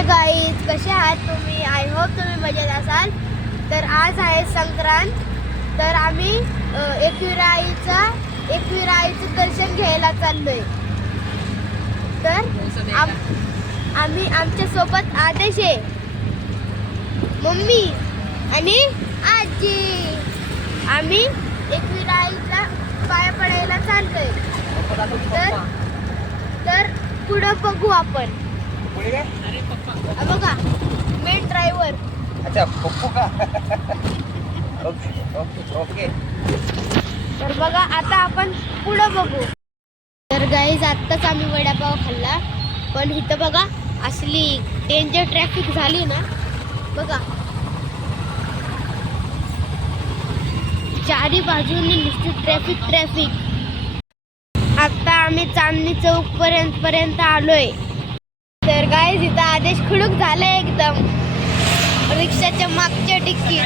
हे गाईज, कसे आहात तुम्ही? आय होप तुम्ही मजेत असाल. तर आज आहे संक्रांत. तर आम्ही एकविराईचं दर्शन घ्यायला चाललोय. तर आम्ही आमच्या सोबत आदेश आहे, मम्मी आणि आजी. आम्ही एकविराईला पाया पडायला चाललोय. तर पुढं बघू आपण. बघा, मेन ड्रायव्हर. अच्छा, पप्पू का? Okay okay. तर बघा, आता आपण पुढं बघू. तर गाईज, आत्ताच आम्ही वडापाव खाल्ला, पण इथं बघा असली डेंजर ट्रॅफिक झाली ना. बघा, चारी बाजूनी नुसती ट्रॅफिक. आता आम्ही चांदणी चौक पर्यंत आलोय. तर गाईज, इथं आदेश खुडूक झालाय एकदम. रिक्षाच्या मागच्या डिक्कीत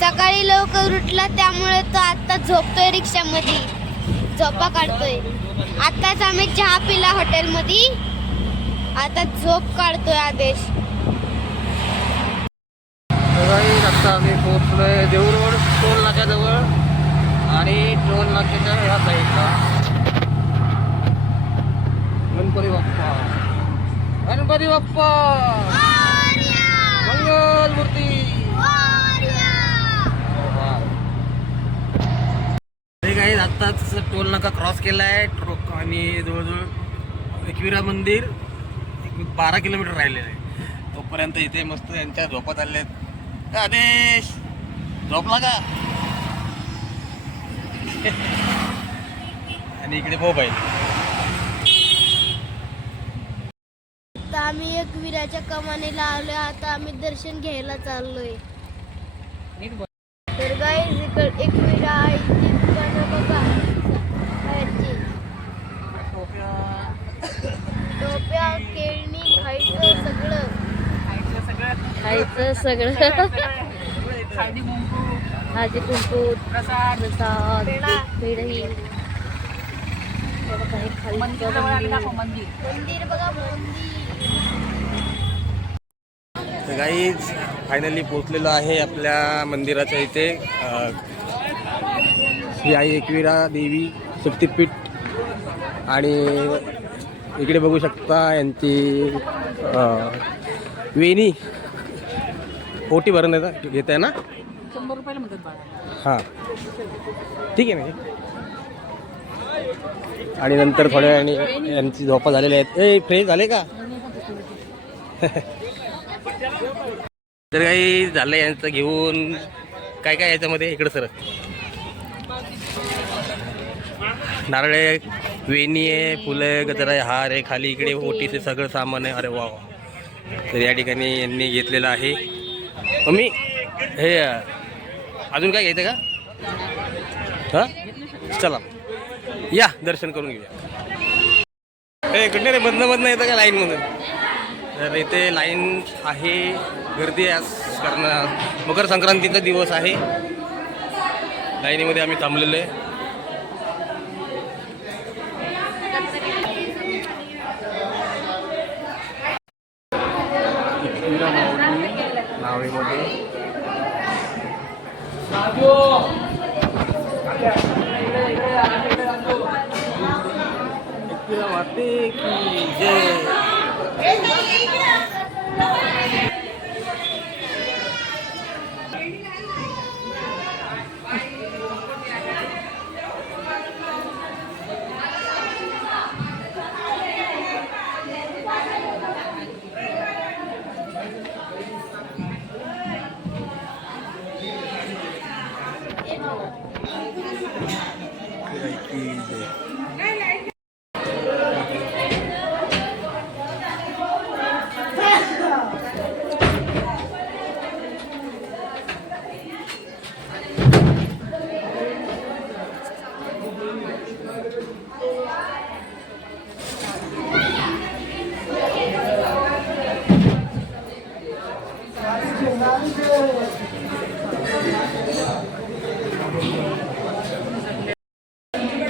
सकाळी लवकर उठला, त्यामुळे तो आता झोपतोय रिक्षामध्ये, झोपा काढतोय. आताच आम्ही चहा पिला हॉटेलमध्ये, आता झोप काढतोय आदेश. आता आम्ही पोहोचलोय देऊळ रोड टोल नाक्याजवळ, आणि टोल नाक्याच्या ह्या साईडला गणपती बाप्पा मंगल मूर्ती. काही आत्ताच टोल नाका क्रॉस केलाय आणि जवळजवळ एकविरा मंदिर 12 किलोमीटर राहिलेलं आहे. तोपर्यंत इथे मस्त यांच्या झोपत आले आहेत. आदेश झोपला का? आणि इकडे मोबाईल. आता आम्ही एकविराच्या कमानीला आलोय. आता आम्ही दर्शन घ्यायला चाललोय. तर गाईज, एकविरा आईची दुकानं बघा, बाहेरची टोप्या, खेळणी, खायचं सगळं. हळदी कुंकू, प्रसाद, पेढी. मंदिर बघा, मंदिर. गाईज, फायनली पोचलेलो आहे आपल्या मंदिराच्या इथे. श्री आई एकविरा देवी शक्तीपीठ. आणि इकडे बघू शकता यांची वेणी ओटी भरून घेत आहे ना. 100 रुपयाला म्हणतात बाळा. हां, ठीक आहे ना. आणि नंतर थोड्या वेळाने यांची झोपा झालेल्या आहेत. फ्रेश झाले का? तर काही झालं यांचं घेऊन. काय काय याच्यामध्ये इकडं सर नारळ आहे, वेणी आहे, फुलं, गजरा आहे, हार आहे. खाली इकडे ओटीचे सगळं सामान आहे. अरे वा. तर या ठिकाणी यांनी घेतलेलं आहे. मम्मी, हे अजून काय घ्यायचं का? हां, चला या दर्शन करून घेऊया. हे कुठे रे बंद येतं का लाईनमधून? तर इथे लाईन आहे, गर्दी आहे, कारण मकर संक्रांतीचा दिवस आहे. लाईनीमध्ये आम्ही थांबलेलो आहे. नावेमध्ये माते की जय.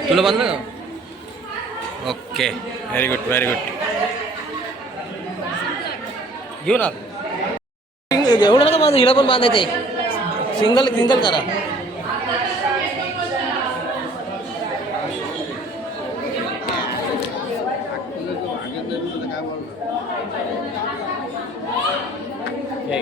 तुला बांधलं का? Okay, very good very good. घेऊ ना एवढं नका बांधा, हिला पण बांधायचं आहे. सिंगल सिंगल करा. हे.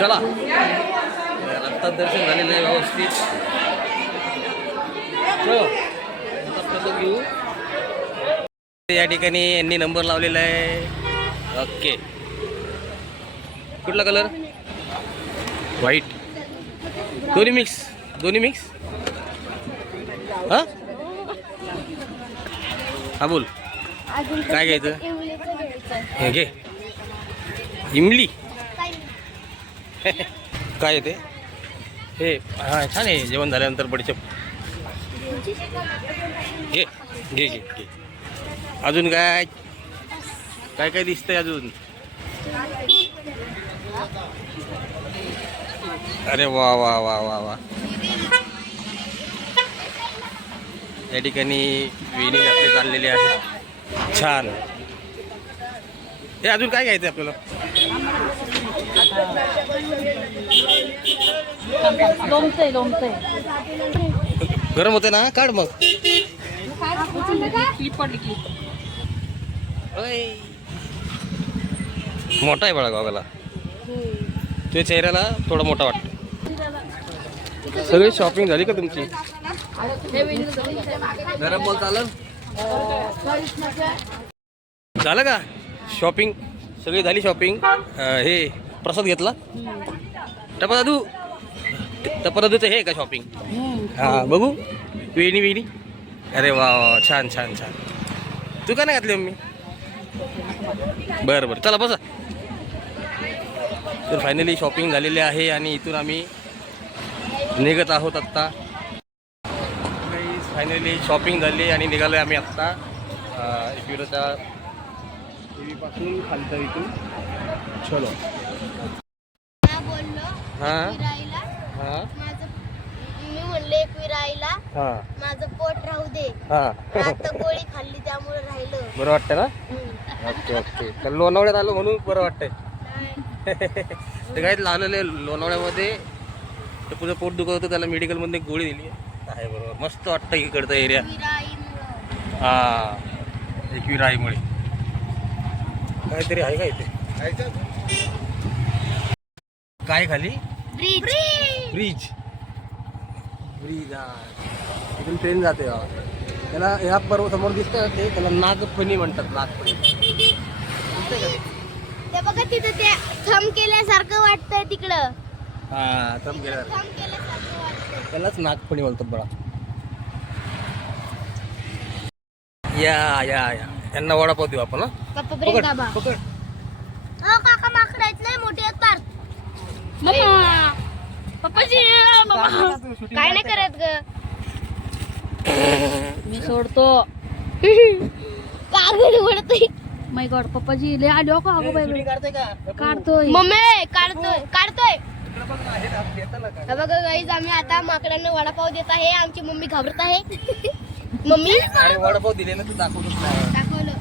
चला आता दर्शन झालेलं आहे व्यवस्थित. चलो आता प्रसाद घेऊ. या ठिकाणी यांनी नंबर लावलेला आहे. ओके. कुठला कलर? व्हाईट. दोन्ही मिक्स. दोन्ही मिक्स. हां हा बोल. अजून काय घ्यायचं? इमलीचं घ्यायचं. हे घे. इमली काय येते हे? हां छान आहे. जेवण झाल्यानंतर बडीचप घे घे घे घे. अजून काय काय काय दिसतंय अजून? अरे वा वा वा वा वा. या ठिकाणी वेणी घातले चाललेले आहे. छान. हे अजून काय घ्यायचं आपल्याला? लोमचंय लोमचंय. गरम होते ना? काढ मग. क्लिप पडली क्लिप. मोठा आहे बाळा गावाला. तुझ्या चेहऱ्याला थोडा मोठा वाटतो. सगळी शॉपिंग झाली का तुमची? गरम बोल चालेल. झालं का शॉपिंग? सगळी झाली शॉपिंग. हे प्रसाद घेतला. टपदादूचं हे का शॉपिंग? हां बघू. वेणी वेणी. अरे वा वा छान छान छान. तू का नाही घातली मम्मी? बरं बरं चला बसा. तर फायनली शॉपिंग झालेली आहे आणि इथून आम्ही निघत आहोत आत्ता. फायनली शॉपिंग झाली आणि निघालो आहे आम्ही आत्ता एकविराच्या देवीपासून खालतं इथून. चलो. बोललो हां फिरायला. हां माझं मी म्हणले फिरायला हां माझं पोट राहू दे. हां आता गोळी खाल्ली त्यामुळे राहिलं. बरं वाटतं ना? हम्म. Okay okay. तर लोणावळ्यात आलो म्हणून बरं वाटतंय. नाही. ते काय आलेले लोणावळ्यामध्ये तर तुझं पोट दुखत होतं त्याला मेडिकलमध्ये गोळी दिली आहे. बरोबर मस्त वाटतं इकडचा एरिया. फिराईमुळं. हां एकविराईमुळे काहीतरी आहे का इथे? काय खाली? ब्रिज. ब्रिज. ब्रिज इथून ट्रेन जाते. त्याला ह्या पर्व समोर दिसतं ते त्याला नागफणी म्हणतात. नागफणी दिसतंय का ते? ते बघा तिथं ते थंब केल्यासारखं वाटतंय तिकडं. हां थंब गेला थंब केल्यासारखं वाटतंय. त्यालाच नागफणी म्हणतात बघा. या या या यांना वडापाव देऊ आपण. पप्पा ब्रेक दाबा. पकड. हो काका माकड आहेत नाही मोठी आहेत पार. मम्मा पप्पाजी मम्मा. काय नाही करत ग. मी सोडतो. कार घरी उडतोय. माय गॉड पप्पाजी लय आलो का अगो बाई. शूटिंग काढते का? काढतोय. मम्मी काढतोय काढतोय. इकडं बघ ना, हे देतं ना काय? हे बघा गाईज आम्ही आता माकडांना वडापाव देत आहे. आमची मम्मी घाबरत आहे. मम्मी अरे वडापाव दिले ना तू दाखवतच नाही. दाखवलं.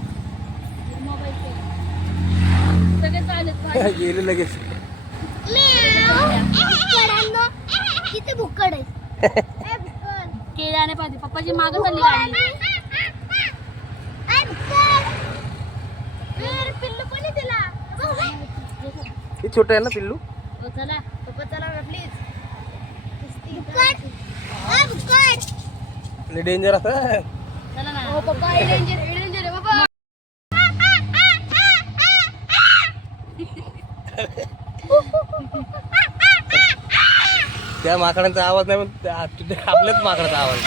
सगळे चालेल. गेले लगेच. भुक्कडांनो, किती भुक्कड आहे. ए, भुक्कड. केळ्याने पाहिजे. पप्पाजी मागं चालली गाडी. ए, भुक्कड. ए, पिल्लू कोणी दिला? हे छोटं आहे ना पिल्लू. हो, चला पप्पा चला ना प्लीज. भुक्कड. ए, भुक्कड. लय डेंजर असं. चला ना. हो पप्पा हे डेंजर आहे बाबा. त्या माकडांचा आवाज नाही पण आपल्याच माकडाचा आवाज.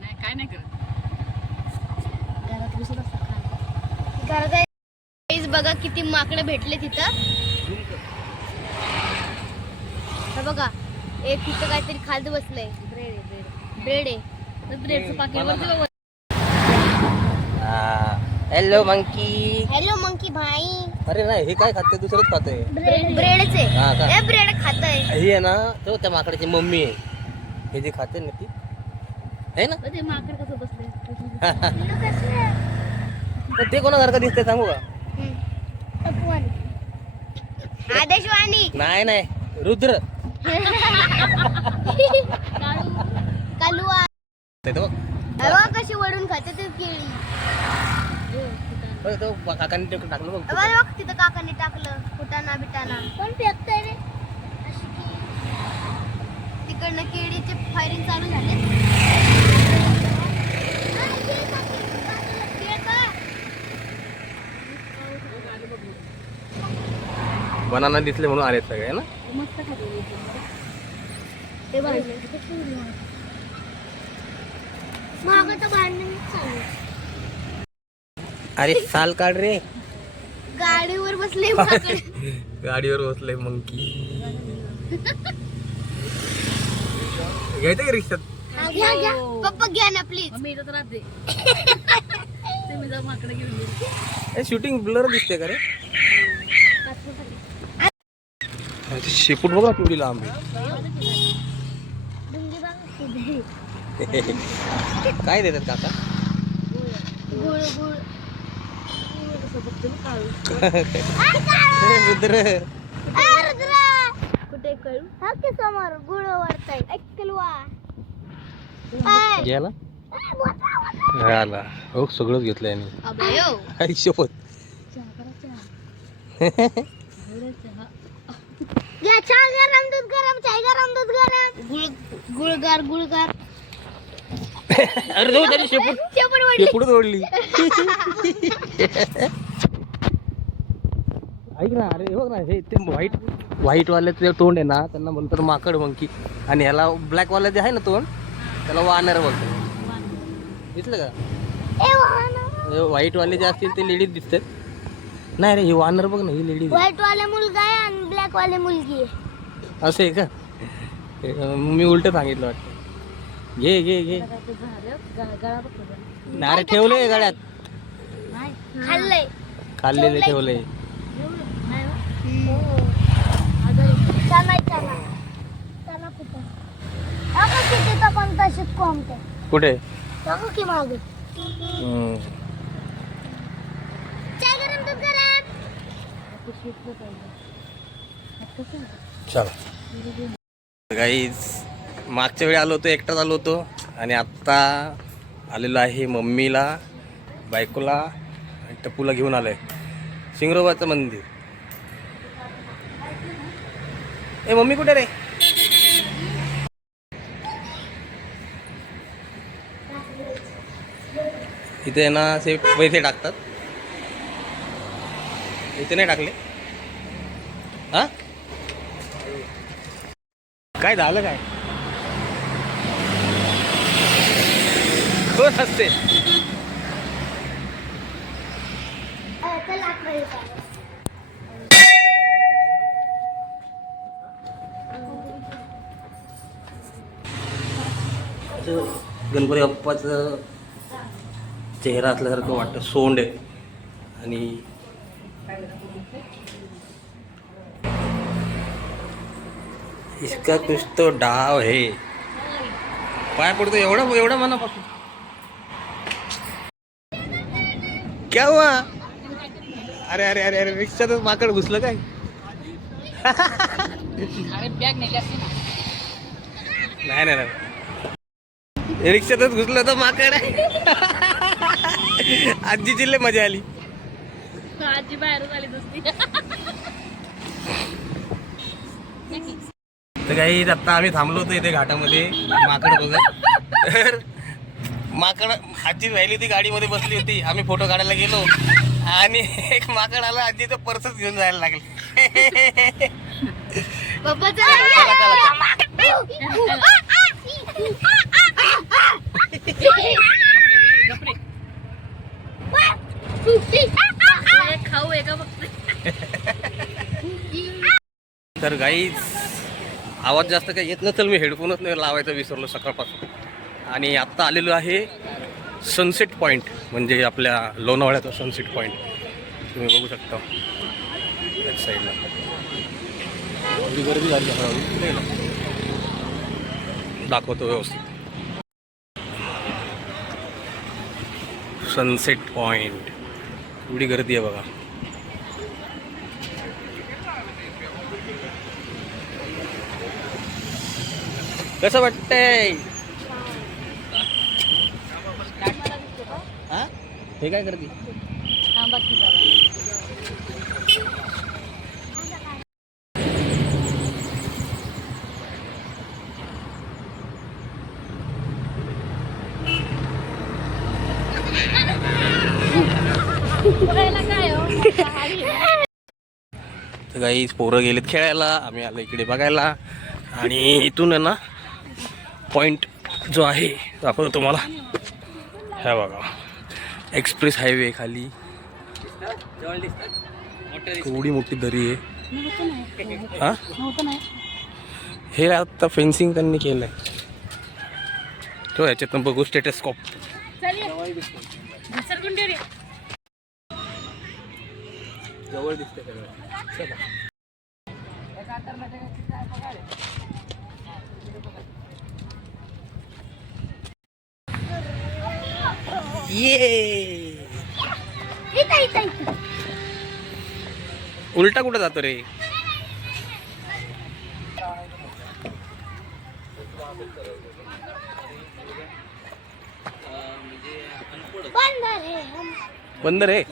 नाही काय नाही करत. गाईज बघा किती माकडं भेटले तिथं. हे बघा एक तिथं काहीतरी खात बसलंय. ब्रेड आहे. ब्रेडचं पाकिट वरती बघ. Hello monkey. हॅलो मंकी भाई. अरे नाही हे काय खाते दुसरंच खातंय. ब्रेडचे हा का? हे ब्रेड खातय. ही आहे ना तो त्या माकडाची मम्मी आहे. हे जे खाते ना ती आहे ना. ते माकड कसं बसले तर ते कोणासारखं दिसतंय सांगू का? आदेशवाणी. नाही नाही रुद्र. कालुआ. ते तो अरे कशी वडून खाते ते केळी. तो काकांनी ते टाकलं बघ. अरे बघ तिथं काकाने टाकलं फुटाणा बिटाणा. कोण फेकतंय रे? तिकडनं केळीचे फायरिंग चालू झाले. बनाना दिसले म्हणून आले सगळे ना. मस्त खाते ते मागं तर भांडण चालू. अरे साल काढ रे. गाडीवर बसले माकड. गाडीवर बसले मंकी. घ्यायचं का रिक्षात? घ्या घ्या पप्पा घ्या ना प्लीज. मम्मी इथं राहते ते मी जाऊ माकडे घेऊन गेली. शूटिंग ब्लर दिसते का रे? शेपूट बघा पिवडी लांब. काय देतात काका? गुळ गुळ. रुद्र कुठे कळू? हा की समोर गुळ वरताय. ऐकलवा. घ्यायला आला हो सगळंच घेतलंय मी. अबयो. आई शपथ. या चहा गरम दूध गरम चाय गरम दूध गरम. गुळ गुळगार गुळगार. अरे जाऊ त्याची शेपूट. शेपूट वडली. शेपूटच ओढली. ऐक ना अरे बघ ना हे ते व्हाईट वाल्याचं तोंड आहे ना त्यांना म्हणतात माकड मंकी. आणि ह्याला ब्लॅक वाला जे आहे ना तोंड त्याला वानर बोलतात. दिसलं का? व्हाईट वाले जे असतील ते लेडीज दिसतात. नाही रे हे वानर बघ ना ही लेडीज. व्हाईट वाले मुलगा आहे आणि ब्लॅक वाले मुलगी आहे. असं आहे का? मी उलट सांगितलं वाटतं. घे घे घे. अरे ठेवलंय गाड्यात. खाल्लंय. खाल्लेले ठेवलंय. चला चला चला कुठं? अगं किती तर पण तशीच कोंबते. कुठे? बघू की मागे. चाय गरम दूध गरम. चल गाईज मागच्या वेळी आलो होतो एकटाच आलो होतो आणि आत्ता आलेलो आहे मम्मीला बायकोला आणि टप्पूला घेऊन आलोय शिंगरोबाचं मंदिर. ए मम्मी कुठे रे? इथे ना असे पैसे टाकतात. इथे नाही टाकले. हा काय झालं काय? कोण असते? गणपती बाप्पाचं चेहरा असल्यासारखं वाटतं. सोंड आहे आणि इसका कुछ तो डाव है. पाय पडतो एवढा एवढा मनापासून. क्या हुआ? अरे अरे अरे अरे रिक्षातच माकड घुसलं काय? अरे बॅग नेली असती ना. नाही नाही नाही रिक्षातच घुसलं तर माकड आहे. आजीची लय मजा आली. आजी बाहेरच आली नसती. तर काही आता आम्ही थांबलो होतो इथे घाटामध्ये माकड बघत. तर माकड आजी राहिली होती गाडीमध्ये बसली होती. आम्ही फोटो काढायला गेलो आणि एक माकड आला आजीचं पर्सच घेऊन जायला लागले. पप्पा चला, चला, खाऊ एका फक्त. तर गाईज आवाज जास्त काही येत नसेल. मी हेडफोनच नाही लावायचा विसरलो सकाळपासून. आणि आत्ता आलेलो आहे सनसेट पॉईंट. म्हणजे आपल्या लोणावळ्याचा सनसेट पॉईंट तुम्ही बघू शकता त्या साईडला. एवढी गर्दी झाली आहे ना, दाखवतो व्यवस्थित. सनसेट पॉईंट एवढी गर्दी आहे बघा. कसं वाटतंय? हा हे काय करते? तर काही पोरं गेलेत खेळायला, आम्ही आलो इकडे बघायला. आणि इथून आहे ना पॉईंट जो आहे दाखवतो तुम्हाला. ह्या बघा एक्सप्रेस हायवे खाली एवढी मोठी दरी आहे. हा हे आता फेन्सिंग त्यांनी केलंय. तो ह्याच्यातून बघू स्टेटस्कोप. जवळ दिसते सगळं. ये उलटा कुठं जातो रे? बंदर आहे.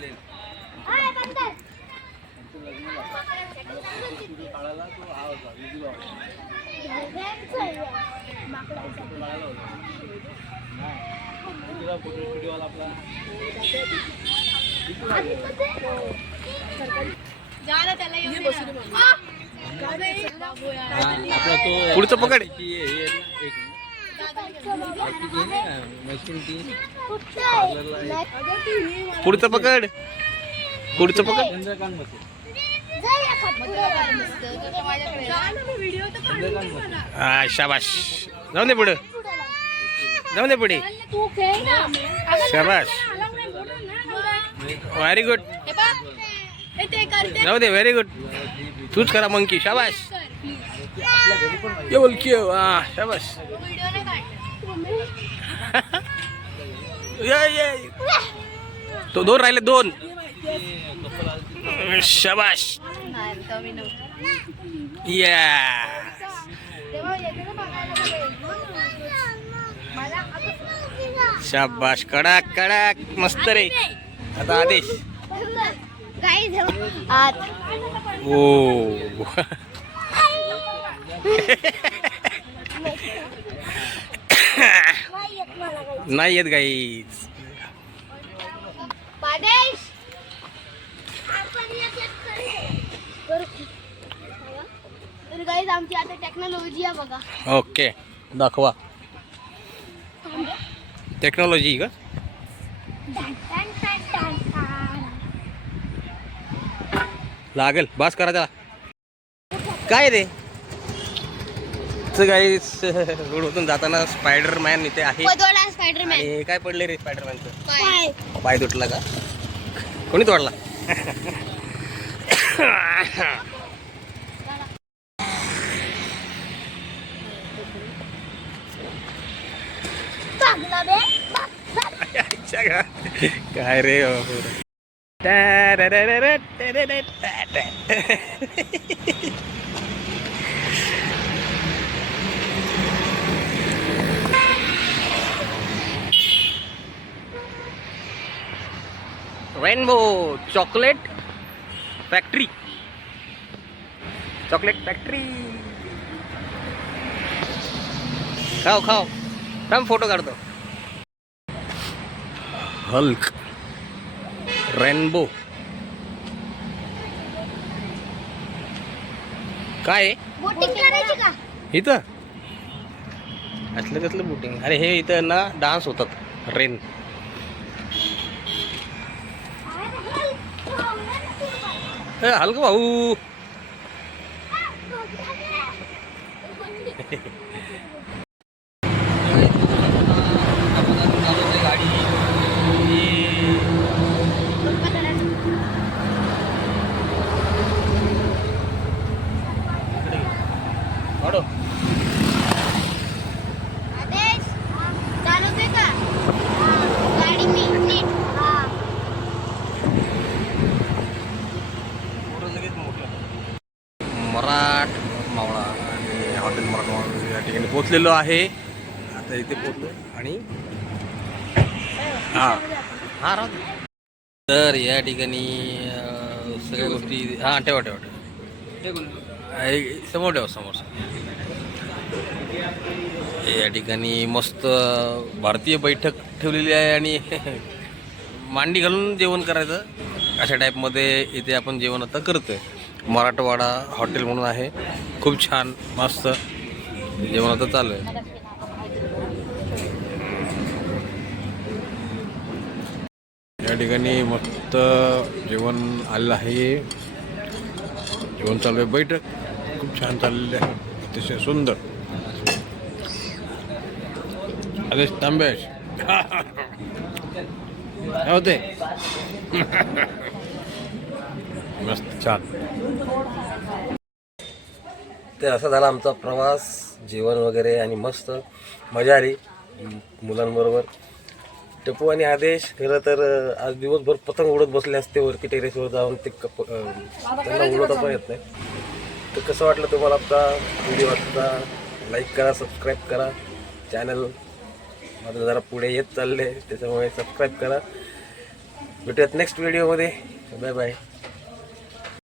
पुढचं पकड. पुढचं पकड. पुढचं पकड. हा शाबाश. जाऊन दे पुढे. जाऊन दे पुढे. शाबाश. Very good. जाऊ दे. Very good. तूच करा मंकी. शाबाश. ये बोल की. हा शाबाश. ये तो दोन राहिले. दोन. शाबाश. या शाबाश. कडक कडक मस्त रे. आता आदेश. ओ नाही येत गाईज. तर गाईज आमची आता टेक्नॉलॉजी आहे बघा. ओके दाखवा टेक्नॉलॉजी का. लागेल बस करा त्याला. काय ते काही रोडवरून जाताना स्पायडरमॅन इथे आहे. स्पायडरमॅन. आणि काय पडले रे स्पायडरमॅनचं? पाय तुटला का? कोणी तोडला? काय रे rainbow chocolate factory. Chocolate factory. खाओ खाओ. थांब फोटो काढतो. हल्क रेनबो काय बोटिंग करायची का इथं? असलं कसलं बोटिंग? अरे हे इथं ना डान्स होतात रेन. हल्क भाऊ. गाडी पोचलेलो आहे. आता इथे पोचलो आणि हां हां राहतो. तर या ठिकाणी सगळ्या गोष्टी हां ठेवा ठेवा समोर ठेवा समोर. या ठिकाणी मस्त भारतीय बैठक ठेवलेली आहे आणि मांडी घालून जेवण करायचं अशा टाईपमध्ये इथे आपण जेवण आता करतोय. मराठवाडा हॉटेल म्हणून आहे, खूप छान मस्त जेवण आता चालू आहे. या ठिकाणी मस्त जेवण आलेलं आहे, जेवण चालू आहे. बैठक खूप छान चाललेली आहे, अतिशय सुंदर. आदेश तांबेश काय होते मस्त छान. ते असा झाला आमचा प्रवास, जेवण वगैरे आणि मस्त मजा आली मुलांबरोबर. टप्पू आणि आदेश खरं तर आज दिवसभर पतंग उडत बसले असते वरती टेरेसवर जाऊन. ते त्यांना उडवता पण येत नाही. तर कसं वाटलं तुम्हाला आमचा व्हिडिओ? वाटता लाईक करा, सबस्क्राईब करा. चॅनल माझं जरा पुढे येत चालले त्याच्यामुळे सबस्क्राईब करा. भेटूयात नेक्स्ट व्हिडिओमध्ये. Bye bye.